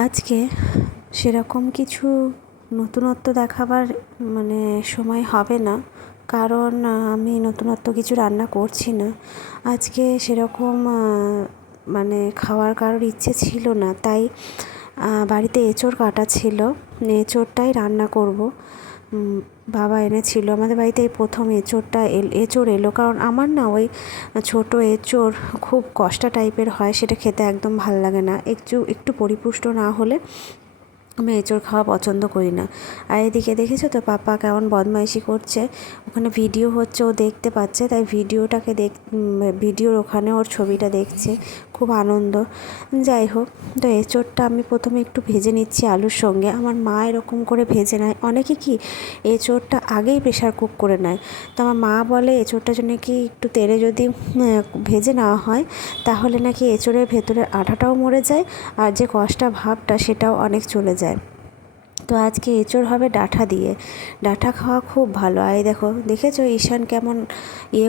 আজকে সেরকম কিছু নতুনত্ব দেখাবার সময় হবে না, কারণ আমি নতুনত্ব কিছু রান্না করছি না। আজকে সেরকম খাওয়ার কারোর ইচ্ছে ছিল না, তাই বাড়িতে এঁচোড় কাটা ছিল, এঁচোড়টাই রান্না করব। বাবা এনেছিল, আমাদের বাড়িতে এই প্রথম এঁচোড় এলো। কারণ আমার না ওই ছোটো এঁচোড় খুব কষ্টা টাইপের হয়, সেটা খেতে একদম ভাল লাগে না। একটু পরিপুষ্ট না হলে আমি এঁচোড় খাওয়া পছন্দ করি না। আর এদিকে দেখেছো তো পাপা কেমন বদমাইশি করছে, ওখানে ভিডিও হচ্ছে, ও দেখতে পাচ্ছে, তাই ভিডিওর ওখানে ওর ছবিটা দেখছে, খুব আনন্দ। যাই হোক, তো এঁচোড়টা আমি প্রথমে একটু ভেজে নিচ্ছি আলুর সঙ্গে। আমার মা এরকম করে ভেজে নেয়, অনেকে কি এঁচোড়টা আগেই প্রেশার কুক করে নেয়। তো আমার মা বলে এঁচোড়টা নাকি একটু তেলে যদি ভেজে নেওয়া হয়, তাহলে নাকি এঁচোড়ের ভেতরের আঠাটাও মরে যায়, আর যে কষটা ভাবটা সেটাও অনেক চলে যায়। তো আজকে এঁচোড় হবে ডাঁটা দিয়ে। ডাঁটা খাওয়া খুব ভালো। আর দেখেছো ঈশান কেমন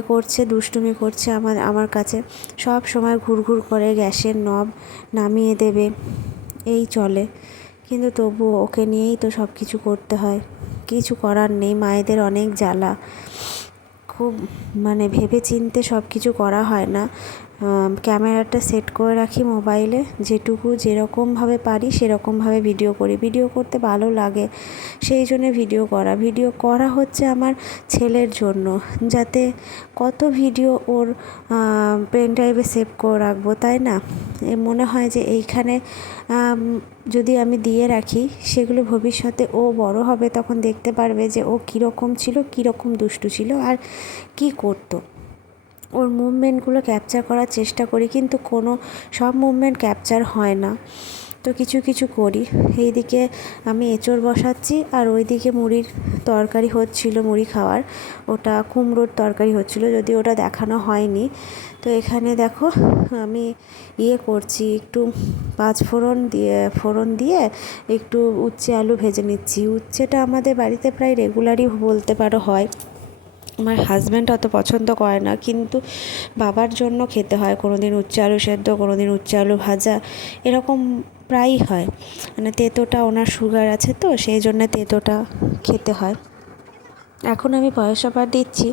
করছে, দুষ্টুমি করছে আমার কাছে। সব সময় ঘুরঘুর করে গ্যাসের নব নামিয়ে দেবে, এই চলে। কিন্তু তবুও ওকে নিয়েই তো সব কিছু করতে হয়, কিছু করার নেই। মায়েদের অনেক জ্বালা, খুব ভেবে চিন্তে সব কিছু করা হয় না। ক্যামেরাটা সেট করে রাখি মোবাইলে, যেরকমভাবে পারি সেরকমভাবে ভিডিও করতে ভালো লাগে, সেই জন্যে ভিডিও করা হচ্ছে আমার ছেলের জন্য, যাতে কত ভিডিও ওর পেন ড্রাইভে সেভ করে রাখবো, তাই না? মনে হয় যে এইখানে যদি আমি দিয়ে রাখি, সেগুলো ভবিষ্যতে ও বড় হবে, তখন দেখতে পারবে যে ও কীরকম ছিল, কীরকম দুষ্টু ছিল আর কী করতো। ওর মুভমেন্টগুলো ক্যাপচার করার চেষ্টা করি, কিন্তু সব মুভমেন্ট ক্যাপচার হয় না, তো কিছু করি। এইদিকে আমি এঁচোড় বসাচ্ছি, আর ওইদিকে মুড়ির তরকারি হচ্ছিল, মুড়ি খাওয়ার, ওটা কুমড়োর তরকারি হচ্ছিল, যদি ওটা দেখানো হয়নি। তো এখানে দেখো আমি করছি, একটু ফোড়ন দিয়ে একটু উচ্ছে আলু ভেজে নিচ্ছি। উচ্ছেটা আমাদের বাড়িতে প্রায় রেগুলারই বলতে পারো হয়। আমার হাজব্যান্ড অত পছন্দ করে না, কিন্তু বাবার জন্য খেতে হয়। কোনো দিন উচ্ছে আলু সেদ্ধ, কোনো দিন উচ্ছে আলু ভাজা, এরকম প্রায়ই হয়। তেঁতোটা ওনার সুগার আছে, তো সেই জন্য তেঁতোটা খেতে হয়। এখন আমি পয়সা দিচ্ছি,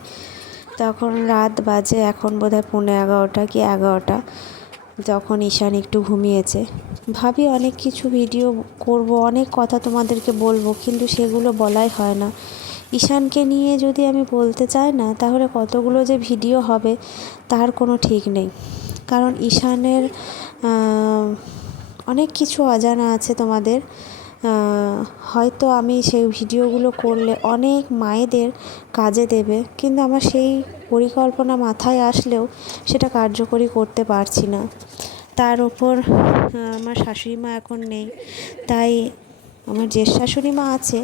তখন রাত বাজে, এখন বোধহয় 11:15 কি 11টা, যখন ঈশান একটু ঘুমিয়েছে। ভাবি অনেক কিছু ভিডিও করব, অনেক কথা তোমাদেরকে বলবো, কিন্তু সেগুলো বলাই হয় না। ঈশানকে নিয়ে যদি আমি বলতে চাই না, তাহলে কতগুলো যে ভিডিও হবে তার কোনো ঠিক নেই। কারণ ঈশানের অনেক কিছু অজানা আছে তোমাদের। হয়তো আমি সেই ভিডিওগুলো করলে অনেক মায়েদের কাজে দেবে, কিন্তু আমার সেই পরিকল্পনা মাথায় আসলেও সেটা কার্যকরী করতে পারছি না। তার ওপর আমার শাশুড়ি মা এখন নেই, তাই আমার জেঠ শাশুড়ি মা আছে,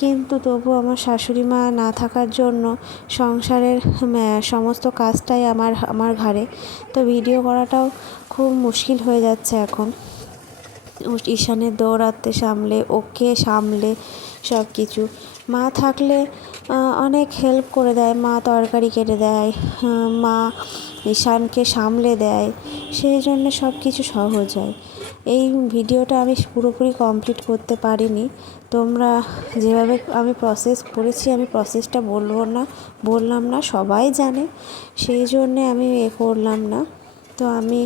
কিন্তু তবু আমার শাশুড়ি মা না থাকার জন্য সংসারের সমস্ত কাজটাই আমার ঘাড়ে। তো ভিডিও করাটাও খুব মুশকিল হয়ে যাচ্ছে এখন। ঈশানের দৌড়াতে সামলে, ওকে সামলে সব কিছু। মা থাকলে অনেক হেল্প করে দেয়, মা তরকারি কেটে দেয়, মা ঈশানকে সামলে দেয়, সেই জন্য সব কিছু সহজ হয়। এই ভিডিওটা আমি পুরোপুরি কমপ্লিট করতে পারিনি। তোমরা যেভাবে আমি প্রসেস করেছি, আমি প্রসেসটা বললাম না, সবাই জানে, সেই জন্যে আমি করলাম না। তো আমি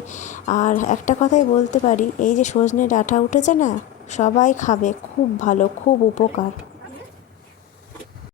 আর একটা কথাই বলতে পারি, এই যে সজনে ডাঁটা উঠেছে না, সবাই খাবে, খুব ভালো, খুব উপকার।